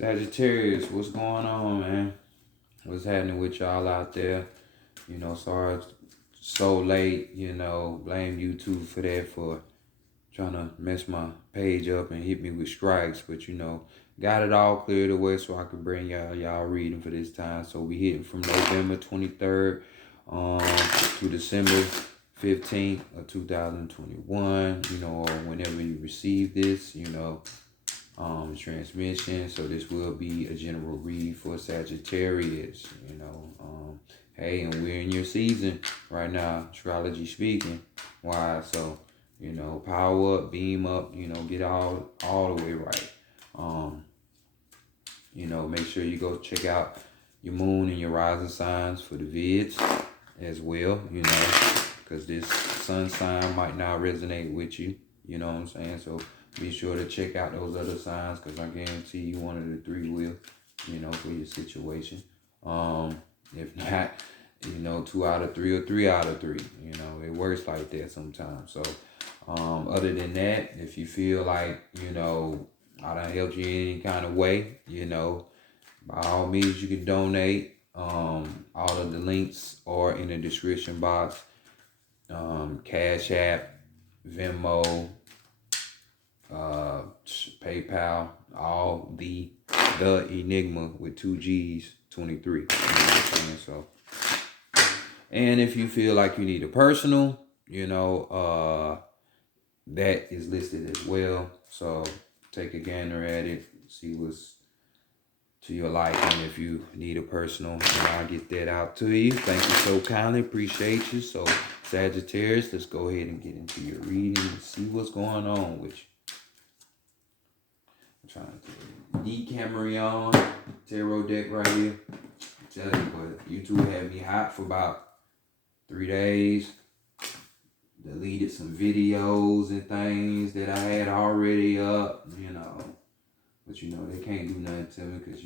Sagittarius, what's going on, man? What's happening with y'all out there? Sorry it's so late, blame YouTube for that, for trying to mess my page up and hit me with strikes, but got it all cleared away so I can bring y'all reading for this time. So we hitting from November 23rd to December 15th of 2021, or whenever you receive this, transmission. So this will be a general read for Sagittarius, hey, and we're in your season right now, astrology speaking. Why? So, power up, beam up, get all the way right. Make sure you go check out your moon and your rising signs for the vids as well, because this sun sign might not resonate with you, you know what I'm saying? So be sure to check out those other signs, because I guarantee you one of the three will, for your situation. If not, 2 out of 3 or 3 out of 3, it works like that sometimes. So other than that, if you feel like, I done helped you in any kind of way, by all means you can donate. All of the links are in the description box. Cash App, Venmo, PayPal, all the Enigma with 2 G's 23. You know what I'm saying? So, and if you feel like you need a personal, that is listed as well. So take a gander at it, see what's to your liking. If you need a personal, and I'll get that out to you. Thank you so kindly. Appreciate you. So Sagittarius, let's go ahead and get into your reading and see what's going on with you. I'm trying to Decameron tarot deck right here. I tell you what, YouTube had me hot for about 3 days. Deleted some videos and things that I had already up, But they can't do nothing to me, because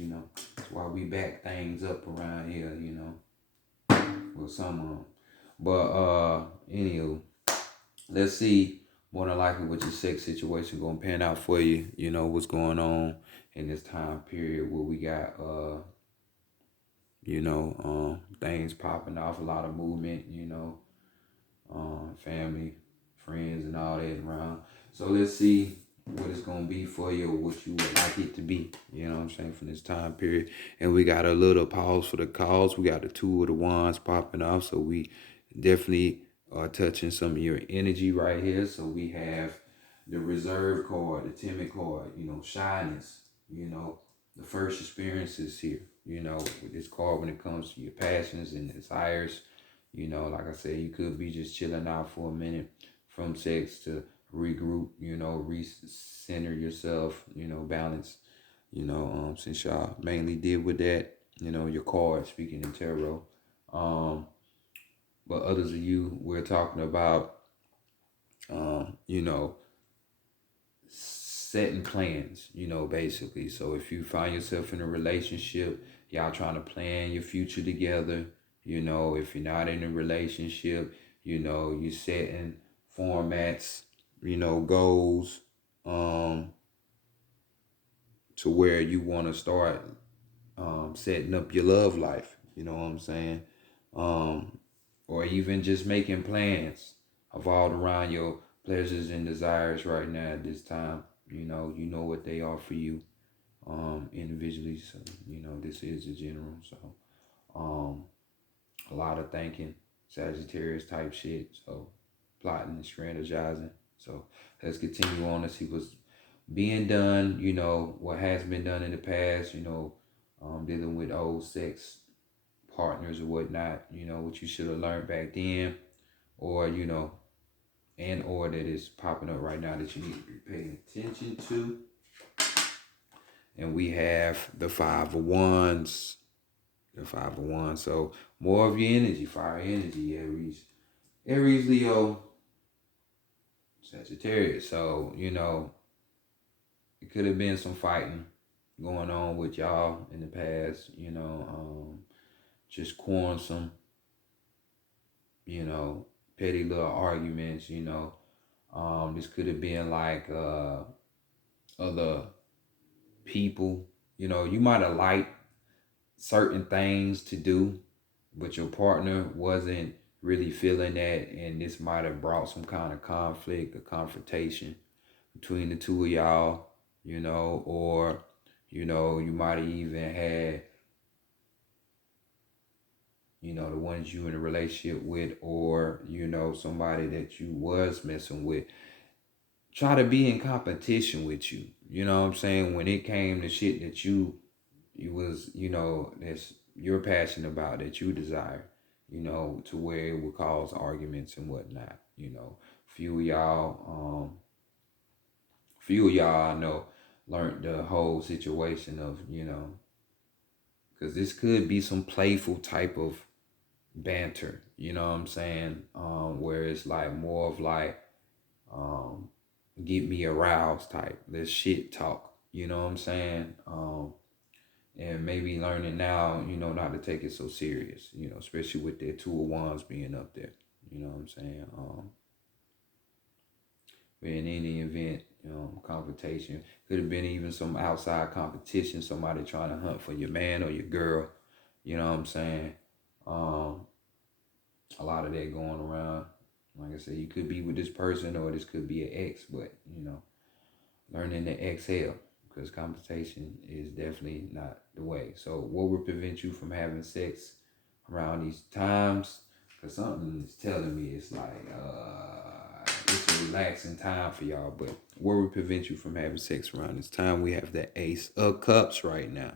that's why we back things up around here, Well, some of them. But anywho, let's see more than likely what your sex situation gonna pan out for you. What's going on in this time period where we got things popping off, a lot of movement, family, friends, and all that around. So let's see what it's going to be for you, or what you would like it to be, from this time period. And we got a little pause for the cause. We got the 2 of the wands popping off, so we definitely are touching some of your energy right here. So we have the reserve card, the timid card, shyness, the first experiences here, with this card when it comes to your passions and desires. Like I said, you could be just chilling out for a minute from sex to regroup, recenter yourself, balance, since y'all mainly deal with that, your card speaking in tarot. But others of you, we're talking about, setting plans, basically. So if you find yourself in a relationship, y'all trying to plan your future together. If you're not in a relationship, you setting formats, goals, to where you want to start setting up your love life. You know what I'm saying? Or even just making plans evolved around your pleasures and desires right now at this time. You know what they are for you individually. So, this is the general. So, a lot of thinking, Sagittarius type shit. So plotting and strategizing. So let's continue on to see what's being done, what has been done in the past, dealing with old sex partners or whatnot, what you should have learned back then, or, or that is popping up right now that you need to be paying attention to. And we have the 5 of Wands. The 5 of Wands. So more of your energy, fire energy, Aries, Leo, Sagittarius. So, it could have been some fighting going on with y'all in the past, just quarrelsome, petty little arguments, this could have been like other people, You know, you might have liked certain things to do, but your partner wasn't really feeling that, and this might have brought some kind of conflict or confrontation between the two of y'all, you know, or, you know, you might have even had, you know, the ones you in a relationship with, or, you know, somebody that you was messing with, try to be in competition with you. You know what I'm saying? When it came to shit that you was, you know, that's you're passionate about, that you desire, you know, to where it would cause arguments and whatnot. You know, few of y'all I know learned the whole situation of, you know, because this could be some playful type of banter, you know what I'm saying? Where it's like more of like, um, get me aroused type, this shit talk, you know what I'm saying? And maybe learning now, you know, not to take it so serious, you know, especially with their two of wands being up there, you know what I'm saying? But in any event, you know, confrontation could have been even some outside competition, somebody trying to hunt for your man or your girl, you know what I'm saying? Um, a lot of that going around. Like I said, you could be with this person or this could be an ex, but you know, learning to exhale, because confrontation is definitely not the way. So what would prevent you from having sex around these times? Because something is telling me it's like it's a relaxing time for y'all. But what would prevent you from having sex around this time? We have the Ace of Cups right now.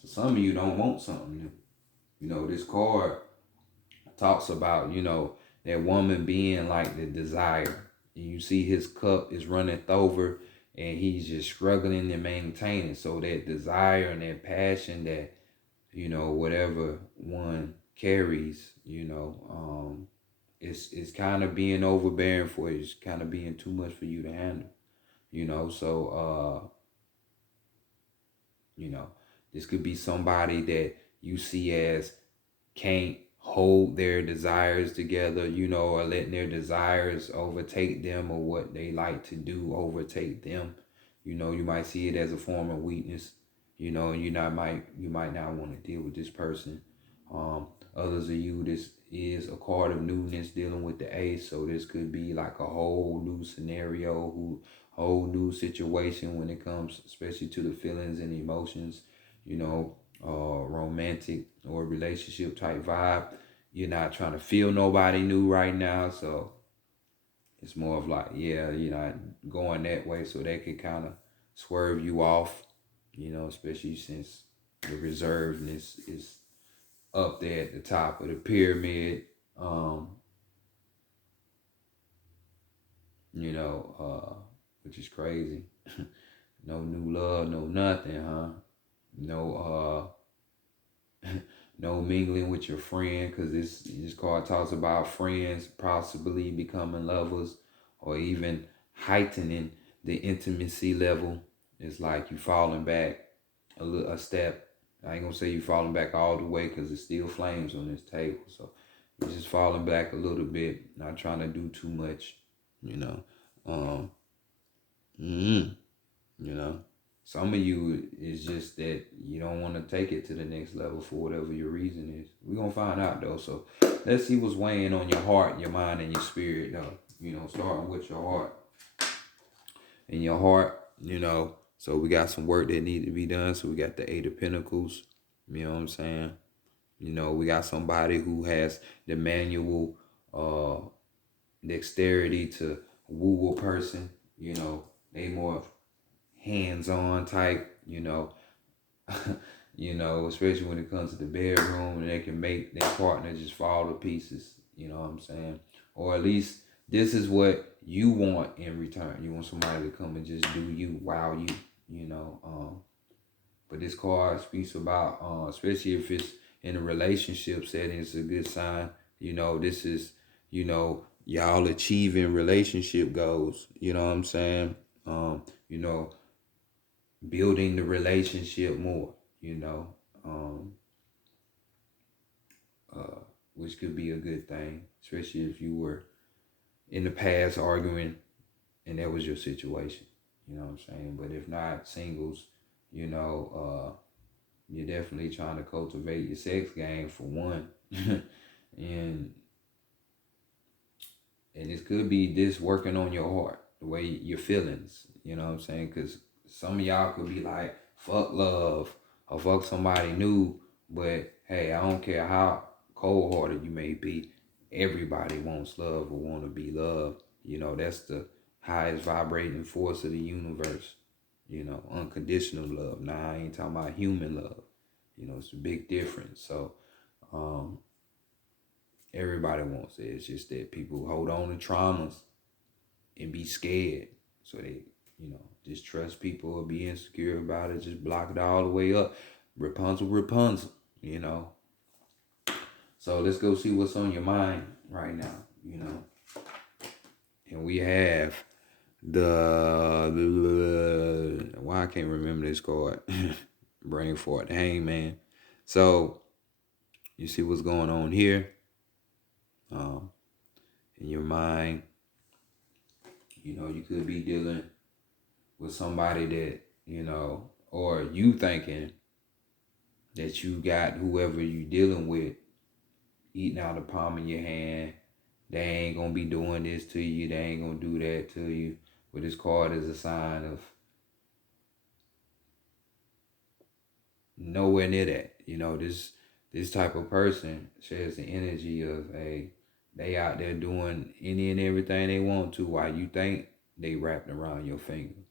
So some of you don't want something new. You know, this card talks about, you know, that woman being like the desire. You see his cup is running over and he's just struggling to maintain it. So that desire and that passion that, you know, whatever one carries, you know, it's kind of being overbearing for you. It's kind of being too much for you to handle, you know. So, you know, this could be somebody that you see as can't hold their desires together, you know, or letting their desires overtake them, or what they like to do overtake them. You know, you might see it as a form of weakness, you know, and you might not want to deal with this person. Others of you, this is a card of newness dealing with the ace, so this could be like a whole new scenario, whole new situation when it comes, especially to the feelings and emotions, you know, romantic or relationship type vibe. You're not trying to feel nobody new right now, so it's more of like, yeah, you're not going that way, so that could kind of swerve you off, you know, especially since the reservedness is up there at the top of the pyramid. Um, you know, which is crazy. No new love, no nothing, huh? No no mingling with your friend, because this card talks about friends possibly becoming lovers, or even heightening the intimacy level. It's like you falling back a step. I ain't gonna say you falling back all the way, because it's still flames on this table. So you're just falling back a little bit, not trying to do too much, you know. Um, mm, you know. Some of you is just that you don't want to take it to the next level for whatever your reason is. We're gonna find out though. So let's see what's weighing on your heart, your mind, and your spirit though. You know, starting with your heart. In your heart, you know. So we got some work that need to be done. So we got the Eight of Pentacles. You know what I'm saying? You know, we got somebody who has the manual dexterity to woo a person. You know, they more hands-on type, you know. You know, especially when it comes to the bedroom, and they can make their partner just fall to pieces, you know what I'm saying? Or at least this is what you want in return. You want somebody to come and just do you, wow you, you know. But this card speaks about, especially if it's in a relationship setting, it's a good sign. You know, this is, you know, y'all achieving relationship goals, you know what I'm saying? You know, building the relationship more, you know, um, uh, which could be a good thing, especially if you were in the past arguing and that was your situation, You know what I'm saying? But if not, singles, you're definitely trying to cultivate your sex game for one. and and this could be this working on your heart, the way your feelings, you know what I'm saying? Because some of y'all could be like, fuck love or fuck somebody new, but hey, I don't care how cold hearted you may be, everybody wants love or want to be loved. That's the highest vibrating force of the universe. Unconditional love. Now, I ain't talking about human love. It's a big difference. So, um, everybody wants it. It's just that people hold on to traumas and be scared. So they, just trust people or be insecure about it. Just block it all the way up. Rapunzel. So let's go see what's on your mind right now. And we have why I can't remember this card. Brain fart. The Hangman. So you see what's going on here. In your mind, you could be dealing with somebody that, or you thinking that you got whoever you dealing with eating out the palm of your hand. They ain't gonna be doing this to you. They ain't gonna do that to you. But this card is a sign of nowhere near that. This type of person shares the energy of they out there doing any and everything they want to while you think they wrapped around your finger.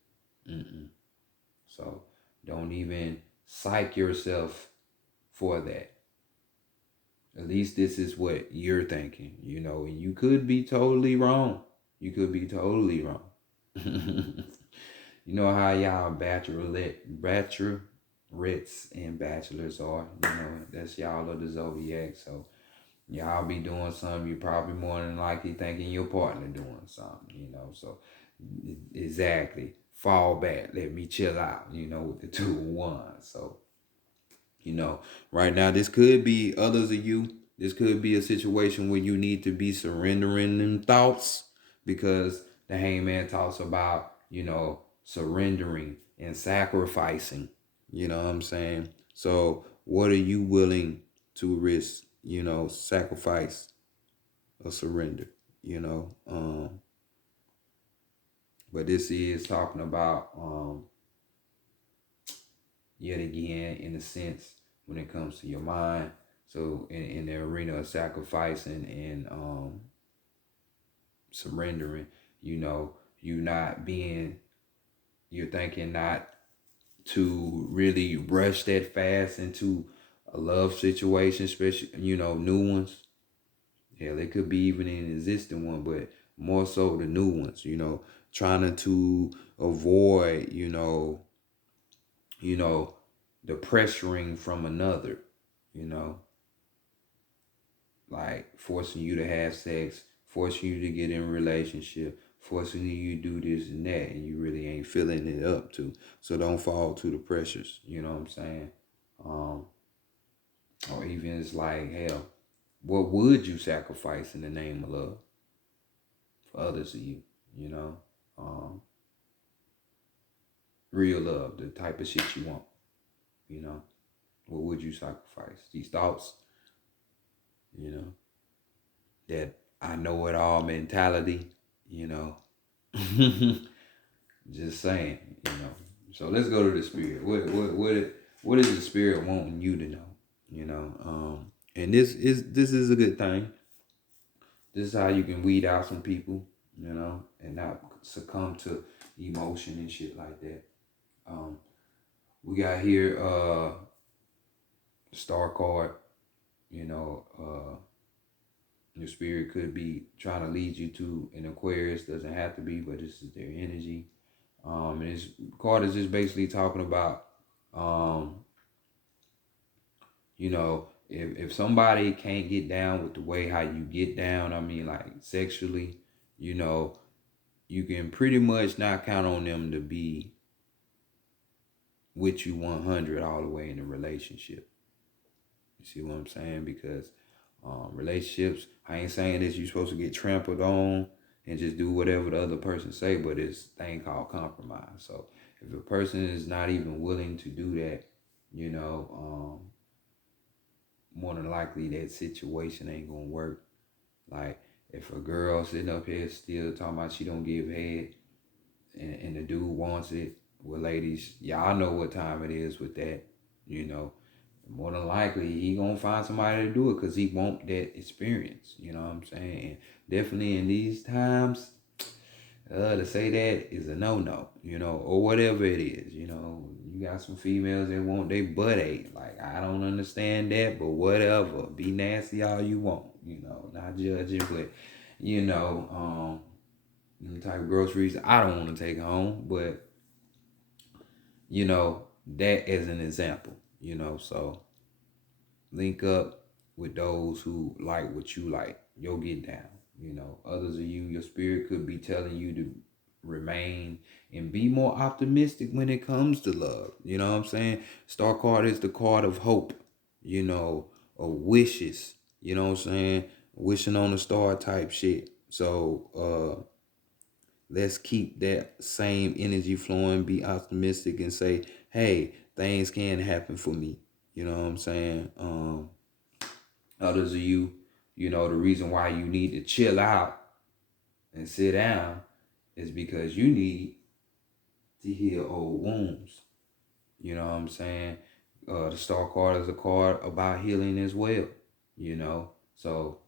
So don't even psych yourself for that. At least this is what you're thinking, and you could be totally wrong. You could be totally wrong. You know how y'all bachelorettes and bachelors are, that's y'all of the zodiac. So y'all be doing something, you probably more than likely thinking your partner doing something, so exactly. Fall back, let me chill out, with the 2 of Wands. So, right now this could be others of you. This could be a situation where you need to be surrendering them thoughts, because the Hangman talks about, surrendering and sacrificing. You know what I'm saying? So what are you willing to risk, sacrifice or surrender, but this is talking about, yet again, in a sense, when it comes to your mind. So in the arena of sacrificing and surrendering, you're thinking not to really rush that fast into a love situation, especially, new ones. Hell, it could be even an existing one, but more so the new ones, trying to avoid, the pressuring from another, like forcing you to have sex, forcing you to get in a relationship, forcing you to do this and that, and you really ain't filling it up to. So don't fall to the pressures, you know what I'm saying? Or even it's like, hell, what would you sacrifice in the name of love for others of you, real love, the type of shit you want, what would you sacrifice? These thoughts, that I know it all mentality, just saying, So let's go to the spirit. What is the spirit wanting you to know? And this is a good thing. This is how you can weed out some people, and not succumb to emotion and shit like that. We got here star card, your spirit could be trying to lead you to an Aquarius. Doesn't have to be, but this is their energy. And this card is just basically talking about, if somebody can't get down with the way how you get down, I mean, like sexually, you can pretty much not count on them to be with you 100 all the way in a relationship. You see what I'm saying? Because relationships, I ain't saying that you're supposed to get trampled on and just do whatever the other person say, but it's a thing called compromise. So if a person is not even willing to do that, you know, more than likely that situation ain't gonna work. Like if a girl sitting up here still talking about she don't give head, and the dude wants it, well, ladies, y'all know what time it is with that, you know. More than likely, he gonna find somebody to do it because he want that experience. You know what I'm saying? And definitely in these times, to say that is a no-no, you know, or whatever it is. You know, you got some females that want their butt ate. Like, I don't understand that, but whatever. Be nasty all you want, you know, not judging, but, you know, the type of groceries I don't want to take home, but, you know, that as an example, you know, so link up with those who like what you like. You'll get down. You know, others of you, your spirit could be telling you to remain and be more optimistic when it comes to love. You know what I'm saying? Star card is the card of hope, you know, or wishes. You know what I'm saying? Wishing on a star type shit. So let's keep that same energy flowing, be optimistic and say, hey, things can happen for me. You know what I'm saying? Others of you, you know, the reason why you need to chill out and sit down is because you need to heal old wounds. You know what I'm saying? The star card is a card about healing as well, you know. So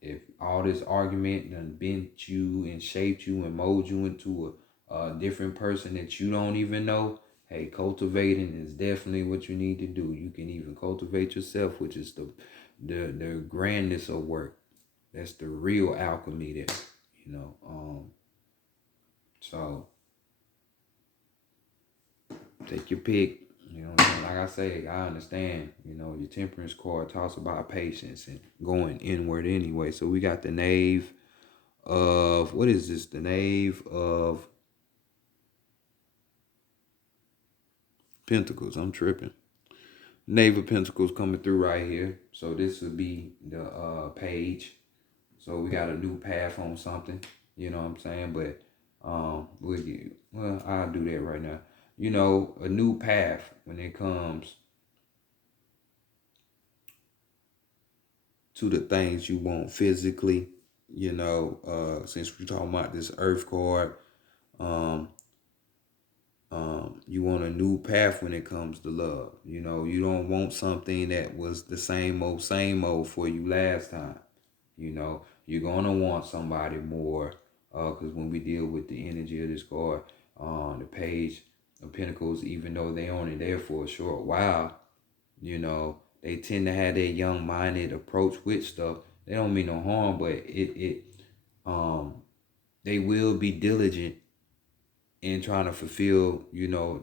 if all this argument done bent you and shaped you and molded you into a different person that you don't even know, hey, cultivating is definitely what you need to do. You can even cultivate yourself, which is the grandness of work. That's the real alchemy there, you know. So take your pick. You know what I'm saying? Like I say, I understand, you know, your temperance card talks about patience and going inward anyway. So we got the knave of, what is this? The knave of pentacles. I'm tripping. Knave of pentacles coming through right here. So this would be the page. So we got a new path on something. You know what I'm saying? But I'll do that right now. You know, a new path when it comes to the things you want physically. You know, since we're talking about this earth card, um, you want a new path when it comes to love. You know, you don't want something that was the same old for you last time. You know, you're gonna want somebody more, because when we deal with the energy of this card, the page of pentacles, even though they only there for a short while, you know, they tend to have that young-minded approach with stuff. They don't mean no harm, but um they will be diligent in trying to fulfill, you know,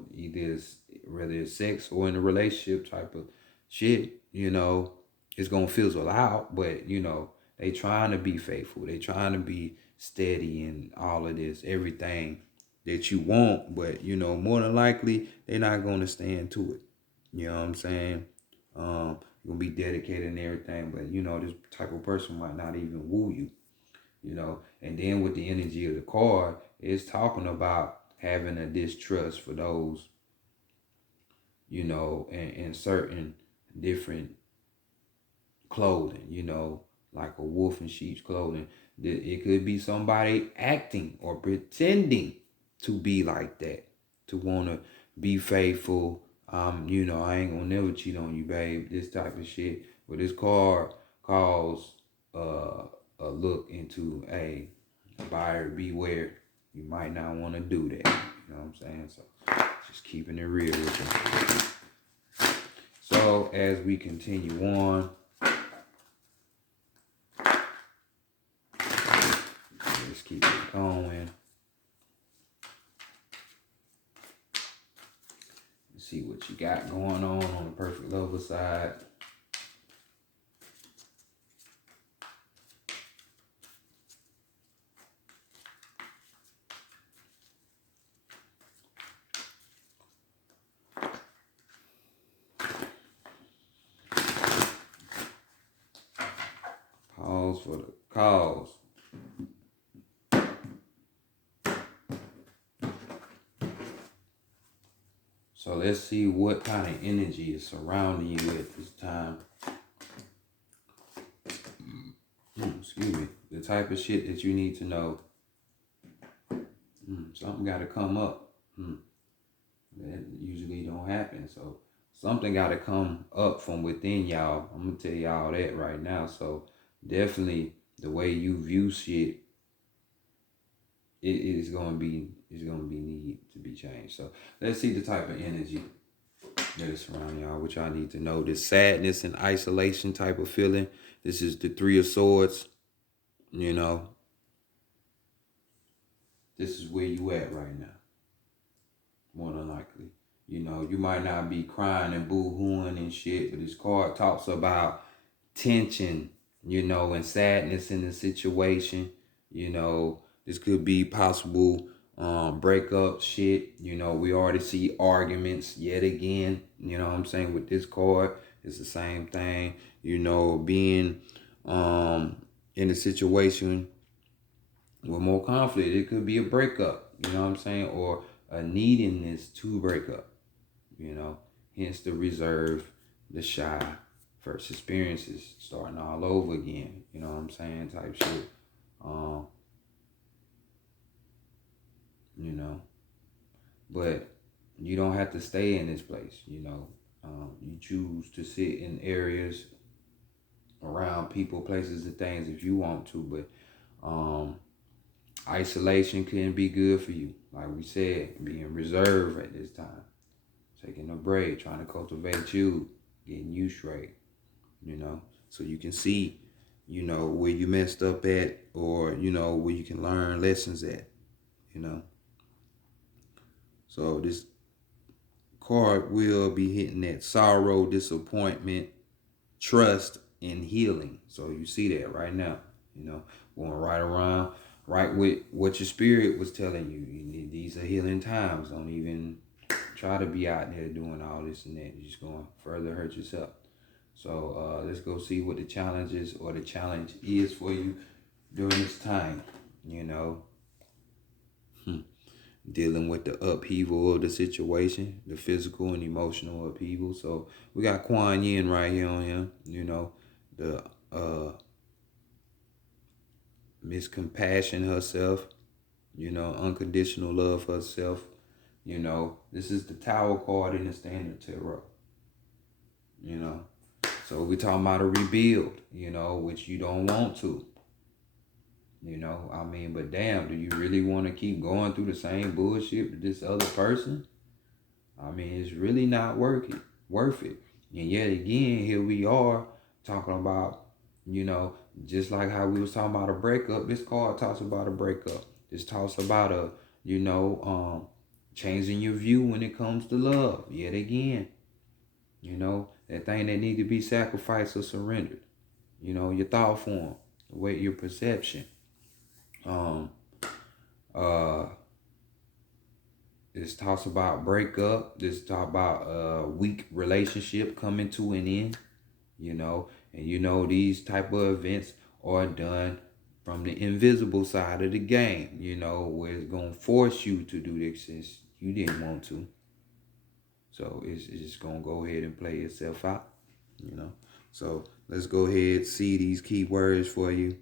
whether it's sex or in a relationship type of shit, you know, it's gonna fizzle out, but you know, they trying to be faithful, they trying to be steady and all of this, everything that you want, but you know, more than likely they're not gonna stand to it. You know what I'm saying? You're gonna be dedicated and everything, but you know, this type of person might not even woo you, you know. And then with the energy of the card, it's talking about having a distrust for those, you know, in certain different clothing, you know, like a wolf in sheep's clothing. It could be somebody acting or pretending to be like that, to want to be faithful. You know, I ain't gonna never cheat on you, babe. This type of shit. But this card calls a look into a buyer beware. You might not want to do that. You know what I'm saying? So just keeping it real with you. So as we continue on, let's keep it going. Let's see what you got going on the perfect lover side. Pause for the cause. So let's see what kind of energy is surrounding you at this time. Excuse me. The type of shit that you need to know. Something got to come up. That usually don't happen. So something got to come up from within y'all. I'm gonna tell y'all that right now. So definitely the way you view shit, it is gonna be need to be changed. So let's see the type of energy that is surrounding y'all. What y'all need to know: this sadness and isolation type of feeling. This is the Three of Swords. You know, this is where you at right now. More than likely. You know, you might not be crying and boo-hooing and shit, but this card talks about tension, you know, and sadness in the situation. You know, this could be possible breakup shit. You know, we already see arguments yet again. You know what I'm saying? With this card, it's the same thing. You know, being in a situation with more conflict. It could be a breakup, you know what I'm saying? Or a neediness to break up, you know? Hence the reserve, the shy, first experiences, starting all over again, you know what I'm saying? Type shit. You know, but you don't have to stay in this place, you know. You choose to sit in areas around people, places, and things if you want to, but isolation can be good for you. Like we said, being reserved at this time. Taking a break, trying to cultivate you, getting you straight, you know. So you can see, you know, where you messed up at, or, you know, where you can learn lessons at, you know. So this card will be hitting that sorrow, disappointment, trust, and healing. So you see that right now, you know, going right around, right with what your spirit was telling you. These are healing times. Don't even try to be out there doing all this and that. You're just going to further hurt yourself. So let's go see what the challenges or the challenge is for you during this time, you know. Dealing with the upheaval of the situation, the physical and emotional upheaval. So we got Kuan Yin right here on him, you know, the Miss Compassion herself, you know, unconditional love herself. You know, this is the Tower card in the Standard Tarot. You know, so we talking about a rebuild, you know, which you don't want to. You know, I mean, but damn, do you really want to keep going through the same bullshit with this other person? I mean, it's really not worth it. And yet again, here we are talking about, you know, just like how we was talking about a breakup, this card talks about a breakup. This talks about a, you know, changing your view when it comes to love. Yet again, you know, that thing that need to be sacrificed or surrendered. You know, your thought form, the way your perception. This talks about breakup. This talk about a weak relationship coming to an end. You know, and you know these type of events are done from the invisible side of the game. You know, where it's gonna force you to do this since you didn't want to. So it's just gonna go ahead and play itself out. You know, so let's go ahead and see these keywords for you.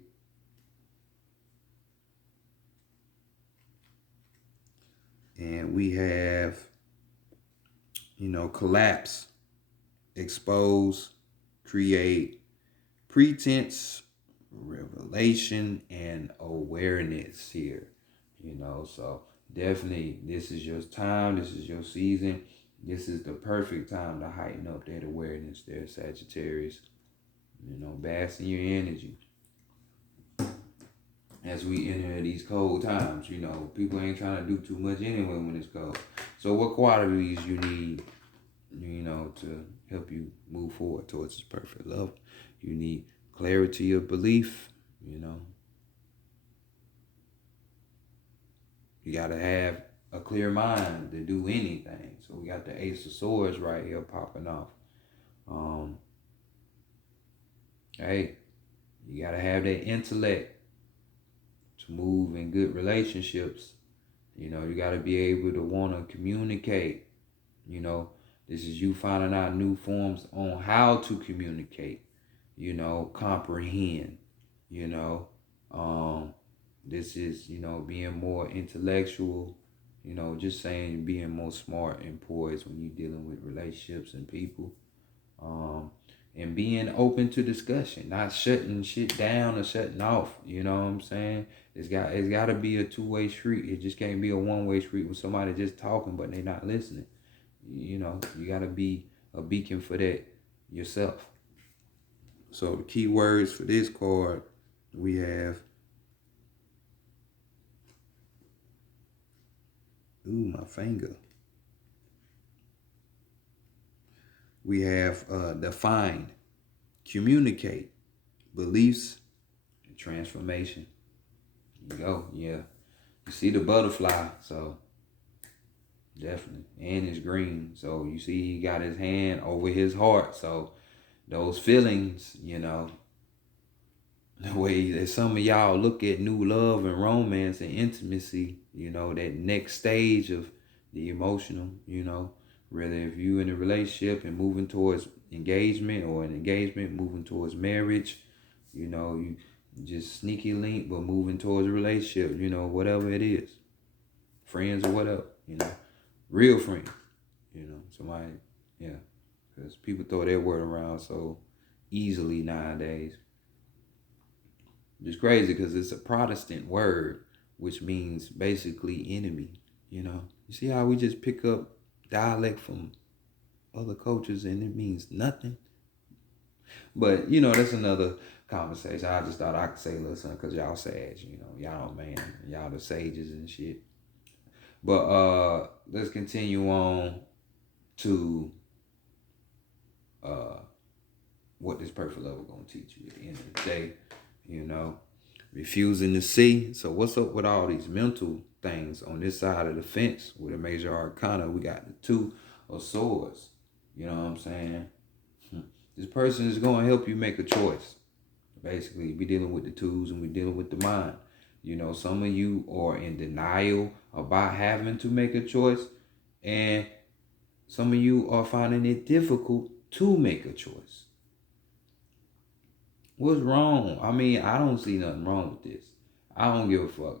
And we have, you know, collapse, expose, create, pretense, revelation, and awareness here. You know, so definitely this is your time, this is your season. This is the perfect time to heighten up that awareness there, Sagittarius. You know, bask in your energy. As we enter these cold times, you know, people ain't trying to do too much anyway when it's cold. So what qualities you need, you know, to help you move forward towards this perfect love? You need clarity of belief, you know. You got to have a clear mind to do anything. So we got the Ace of Swords right here popping off. Hey, you got to have that intellect to move in good relationships. You know, you got to be able to want to communicate. You know, this is you finding out new forms on how to communicate, comprehend, you know. This is, being more intellectual, just saying being more smart and poised when you're dealing with relationships and people. Um, and being open to discussion, not shutting shit down or shutting off. You know what I'm saying? It's got to be a two-way street. It just can't be a one-way street with somebody just talking but they not listening. You got to be a beacon for that yourself. So the key words for this card we have. Ooh, my finger. We have define, communicate, beliefs, and transformation. You go, yeah. You see the butterfly, so definitely. And it's green. So you see he got his hand over his heart. So those feelings, the way that some of y'all look at new love and romance and intimacy, that next stage of the emotional, whether if you in a relationship and moving towards engagement or an engagement moving towards marriage, you just sneaky link but moving towards a relationship, whatever it is. Friends or whatever, real friends, somebody, yeah, because people throw that word around so easily nowadays. It's crazy because it's a Protestant word, which means basically enemy. You see how we just pick up dialect from other cultures and it means nothing. But that's another conversation. I just thought I could say a little something because y'all sage, y'all man, y'all the sages and shit. But let's continue on to what this perfect love gonna teach you at the end of the day. Refusing to see. So what's up with all these mental things on this side of the fence with a major arcana? We got the Two of Swords. You know what I'm saying? This person is going to help you make a choice. Basically, we dealing with the twos and we dealing with the mind. Some of you are in denial about having to make a choice, and some of you are finding it difficult to make a choice. What's wrong? I mean, I don't see nothing wrong with this. I don't give a fuck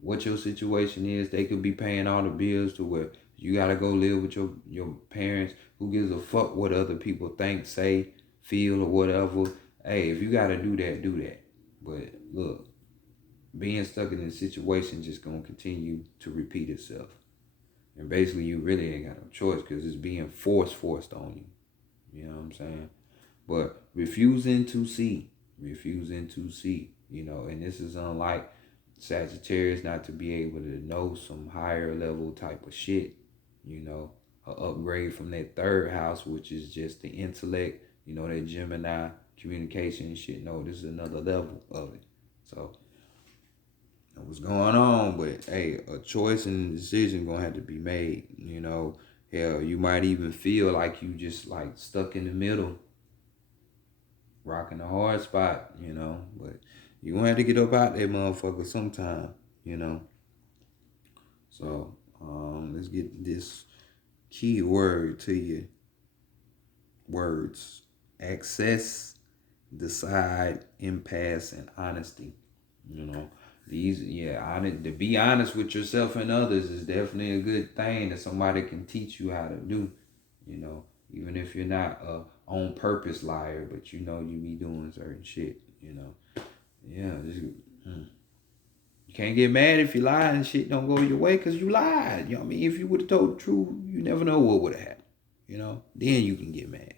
what your situation is. They could be paying all the bills to where you gotta go live with your parents. Who gives a fuck what other people think, say, feel, or whatever? Hey, if you gotta do that, do that. But look, being stuck in this situation just gonna continue to repeat itself. And basically, you really ain't got no choice because it's being forced on you. You know what I'm saying? But refusing to see, and this is unlike Sagittarius not to be able to know some higher level type of shit, an upgrade from that third house, which is just the intellect, that Gemini communication and shit. No, this is another level of it. So, what's going on? But hey, a choice and decision gonna have to be made, Hell, you might even feel like you just like stuck in the middle, rocking a hard spot, but you gonna have to get up out that motherfucker sometime, So let's get this key word to you. Words: access, decide, impasse, and honesty. These, to be honest with yourself and others is definitely a good thing that somebody can teach you how to do. Even if you're not a on purpose liar, but you be doing certain shit. You can't get mad if you lie and shit don't go your way because you lied. You know what I mean? If you would have told the truth, you never know what would have happened. Then you can get mad.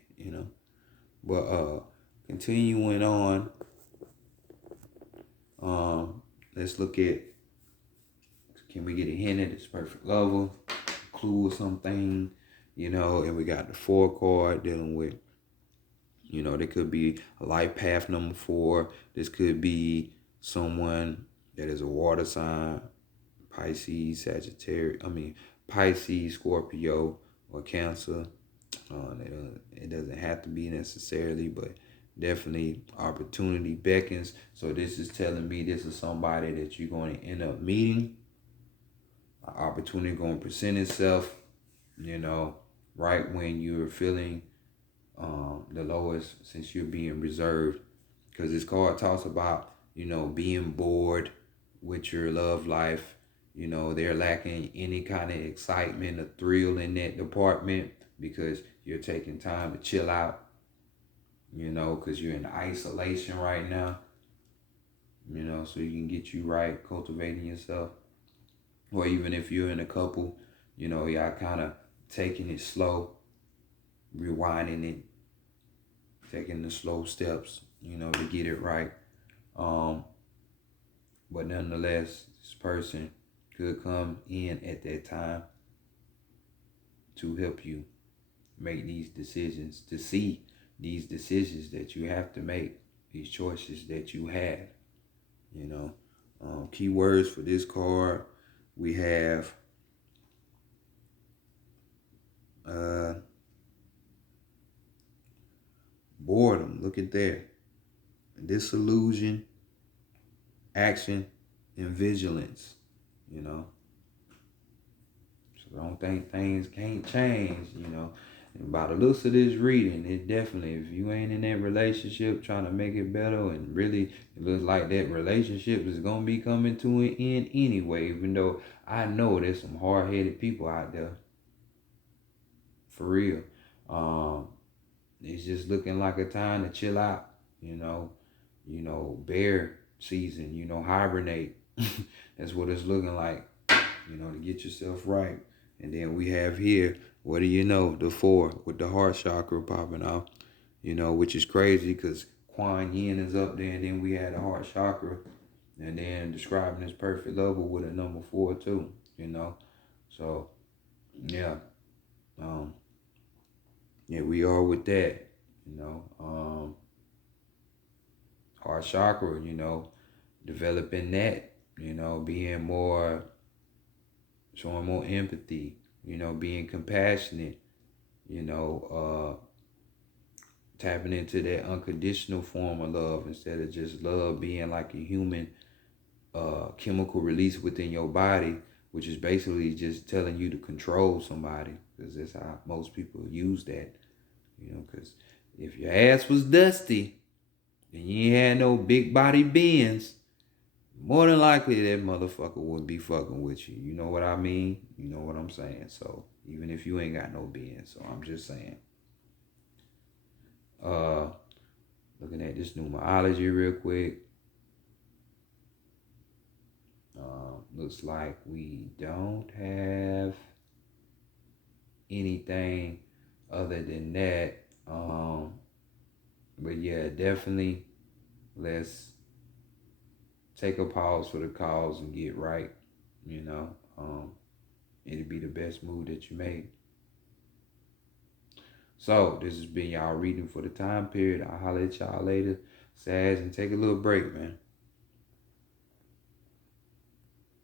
But continuing on, let's look at, can we get a hint at this perfect lover, clue or something, and we got the 4 card dealing with, there could be a life path number 4. This could be someone that is a water sign, Pisces, Sagittarius, Pisces, Scorpio, or Cancer. It doesn't have to be necessarily, but definitely opportunity beckons. So this is telling me this is somebody that you're going to end up meeting. An opportunity going to present itself. you know, right when you're feeling the lowest, since you're being reserved. Because this card talks about, being bored with your love life. They're lacking any kind of excitement or thrill in that department because you're taking time to chill out, because you're in isolation right now, so you can get you right, cultivating yourself. Or even if you're in a couple, y'all kind of taking it slow, rewinding it, taking the slow steps, to get it right. Um, but nonetheless, this person could come in at that time to help you make these decisions, to see these decisions that you have to make, these choices that you have, you know. Keywords for this card, we have uh, boredom. Look at there. Disillusion, action, and vigilance, you know. So don't think things can't change, And by the looks of this reading, it definitely, if you ain't in that relationship trying to make it better, and really it looks like that relationship is going to be coming to an end anyway, even though I know there's some hard-headed people out there, for real. Um, it's just looking like a time to chill out, bear season, hibernate. That's what it's looking like, to get yourself right. And then we have here, what do you know, the 4 with the heart chakra popping out, which is crazy because Kuan Yin is up there, and then we had the heart chakra, and then describing this perfect level with a number 4 too, So, yeah. Um, yeah, we are with that, heart chakra, developing that, being more, showing more empathy, being compassionate, tapping into that unconditional form of love instead of just love being like a human chemical release within your body, which is basically just telling you to control somebody, because that's how most people use that, because if your ass was dusty and you ain't had no big body beings, more than likely that motherfucker wouldn't be fucking with you. You know what I mean? You know what I'm saying? So even if you ain't got no being, so I'm just saying. Uh, Looking at this numerology real quick. Looks like we don't have anything other than that. But yeah, definitely let's take a pause for the cause and get right. You know, it'd be the best move that you made. So this has been y'all reading for the time period. I'll holler at y'all later, Sag, and take a little break, man.